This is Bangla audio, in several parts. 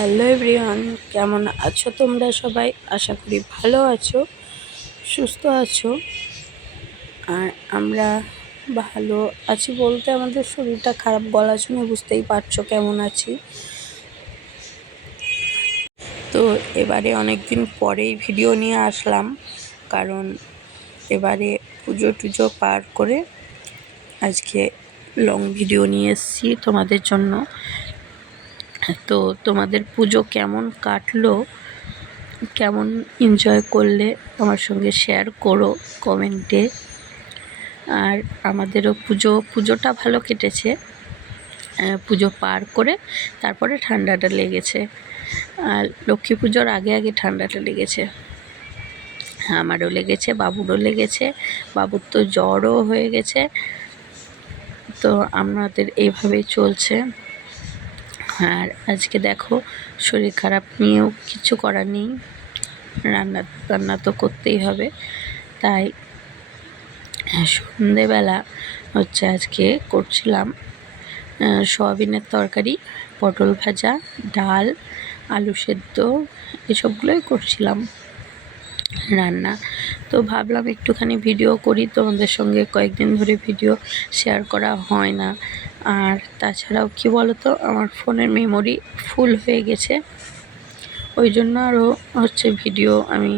হ্যালো এভরিওয়ান, কেমন আছো তোমরা সবাই? আশা করি ভালো আছো, সুস্থ আছো। আর আমরা ভালো আছি বলতে আমাদের শরীরটা খারাপ, গলা শুনে বুঝতেই পারছ কেমন আছি। তো এবারে অনেক দিন পরেই ভিডিও নিয়ে আসলাম, কারণ এবারে পুজো টুজো পার করে আজকে লং ভিডিও নিয়ে এসেছি তোমাদের জন্য। তো তোমাদের পুজো কেমন কাটলো? কেমন এনজয় করলে? আমার সঙ্গে শেয়ার করো কমেন্টে আর আমাদেরও পুজো, পুজোটা ভালো কেটেছে। পুজো পার করে তারপরে ঠান্ডাটা লেগেছে। আর লক্ষ্মী পুজোর আগে আগে ঠান্ডাটা লেগেছে। আমারও লেগেছে, বাবুরও লেগেছে, বাবুর তো জ্বরও হয়ে গেছে। তো আমাদের এইভাবেই চলছে। আর আজকে দেখো, শরীর খারাপ নিয়েও কিছু করার নেই। রান্না রান্না তো করতেই হবে। তাই সন্ধেবেলা হচ্ছে আজকে করছিলাম সয়াবিনের তরকারি, পটল ভাজা, ডাল, আলু সেদ্ধ, এসবগুলোই করছিলাম রান্না। তো ভাবলাম একটুখানি ভিডিও করি, তোমাদের সঙ্গে কয়েকদিন ধরে ভিডিও শেয়ার করা হয় না। আর তাছাড়াও কি বলতো, আমার ফোনের মেমোরি ফুল হয়ে গেছে। ওই জন্য আরও হচ্ছে ভিডিও আমি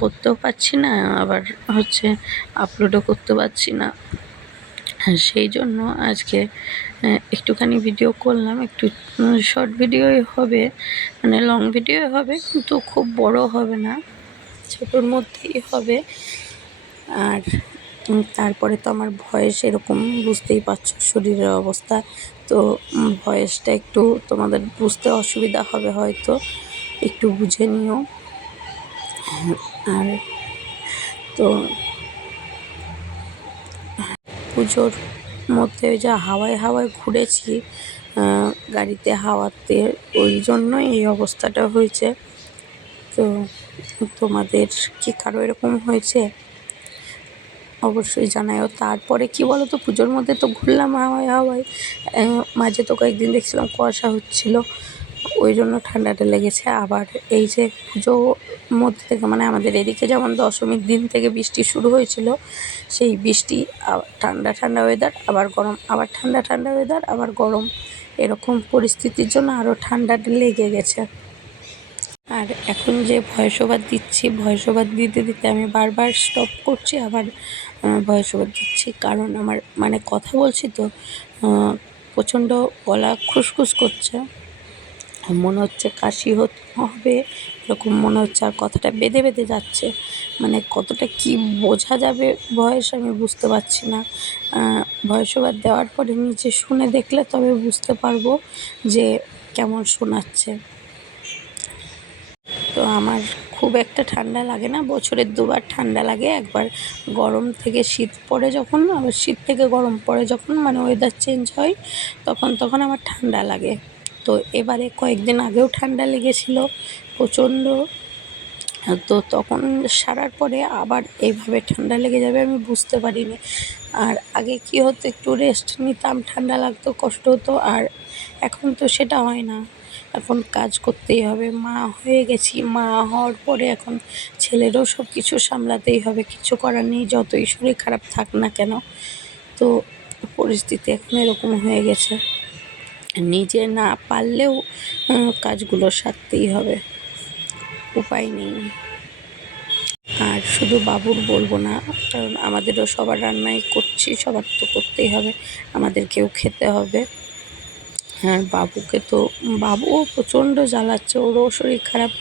করতেও পারছি না, আবার হচ্ছে আপলোডও করতে পারছি না। সেই জন্য আজকে একটুখানি ভিডিও করলাম, একটু শর্ট ভিডিওই হবে মানে লং ভিডিও হবে, কিন্তু খুব বড় হবে না, ছোটোর মধ্যেই হবে। আর তারপরে তো আমার ভয়েস এরকম বুঝতেই পারছ শরীরের অবস্থা। তো ভয়েসটা একটু তোমাদের বুঝতে অসুবিধা হবে হয়তো, একটু বুঝে নিও। আর তো, পুজোর মধ্যে ওই যা হাওয়ায় হাওয়ায় ঘুরেছি গাড়িতে হাওয়াতে, ওই জন্যই এই অবস্থাটা হয়েছে। তো, তোমাদের কি কারও এরকম হয়েছে? অবশ্যই জানায়ও তারপরে কি বলো তো পুজোর মধ্যে তো ঘুরলাম হাওয়ায় হাওয়ায় মাঝে তো কয়েকদিন দেখছিলাম কুয়াশা হচ্ছিল, ওই জন্য ঠান্ডাটা লেগেছে। আবার এই যে পুজো মধ্যে থেকে মানে আমাদের এদিকে যেমন দশমীর দিন থেকে বৃষ্টি শুরু হয়েছিল, সেই বৃষ্টি আবার ঠান্ডা ঠান্ডা ওয়েদার আবার গরম, আবার ঠান্ডা ঠান্ডা ওয়েদার আবার গরম। এরকম পরিস্থিতির জন্য আরও ঠান্ডাটা লেগে গেছে। আর এখন যে ভয়েস ওভার দিচ্ছি ভয়েস ওভার দিতে দিতে আমি বারবার স্টপ করছি আবার ভয়েস ওভার দিচ্ছি। কারণ আমার মানে কথা বলছি তো প্রচণ্ড গলা খুসখুস করছে। মনে হচ্ছে কাশি হবে, এরকম মনে হচ্ছে আর কথাটা বেঁধে বেঁধে যাচ্ছে। মানে কতটা কি বোঝা যাবে ভয়েস আমি বুঝতে পারছি না। ভয়েস ওভার দেওয়ার পরে নিচে শুনে দেখলে তবে বুঝতে পারব যে কেমন শোনাচ্ছে। তো আমার খুব একটা ঠান্ডা লাগে না। বছরের দুবার ঠান্ডা লাগে। একবার গরম থেকে শীত পড়ে যখন, আবার শীত থেকে গরম পড়ে যখন মানে ওয়েদার চেঞ্জ হয়, তখন তখন আমার ঠান্ডা লাগে। তো এবারে কয়েকদিন আগেও ঠান্ডা লেগেছিল, প্রচণ্ড। তো তখন সারার পরে আবার এইভাবে ঠান্ডা লেগে যাবে আমি বুঝতে পারিনি। আর আগে কি হতো, একটু রেস্ট নিতাম, ঠান্ডা লাগতো, কষ্ট হতো, আর এখন তো সেটা হয় না। এখন কাজ করতেই হবে। মা হয়ে গেছি। মা হওয়ার পরে এখন ছেলেরও সব কিছু সামলাতেই হবে। কিছু করার নেই। যতই শরীর খারাপ থাক না কেন, তো পরিস্থিতি এখন এরকম হয়ে গেছে। নিজে না পারলেও কাজগুলো সারতেই হবে। উপায় নেই। আর শুধু বাবুর বলব না, কারণ আমাদেরও সবার রান্নাই করছি, সবার তো করতেই হবে। আমাদেরকেও খেতে হবে। হ্যাঁ বাবুকে তো বাবুও প্রচণ্ড জ্বালাচ্ছে ওরও শরীর খারাপ,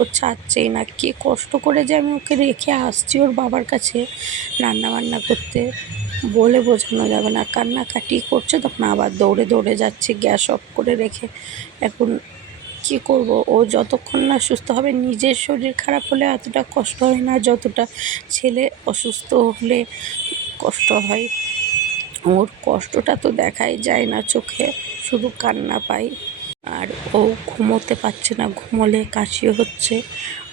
ও ছাড়ছেই না। কে কষ্ট করে যে আমি ওকে রেখে আসছি ওর বাবার কাছে রান্না বান্না করতে, বলে বোঝানো যাবে না। কান্নাকাটি করছে, তখন আবার দৌড়ে দৌড়ে যাচ্ছে, গ্যাস অফ করে রেখে। এখন কি করব? ও যতক্ষণ না সুস্থ হবে, নিজের শরীর খারাপ হলে এতটা কষ্ট হয় না, যতটা ছেলে অসুস্থ হলে কষ্ট হয়। ওর কষ্টটা তো দেখাই যায় না চোখে। শুধু কান্না পাই আর ও ঘুমোতে পারছে না, ঘুমোলে কাশিও হচ্ছে,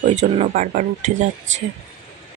ওই জন্য বারবার উঠে যাচ্ছে।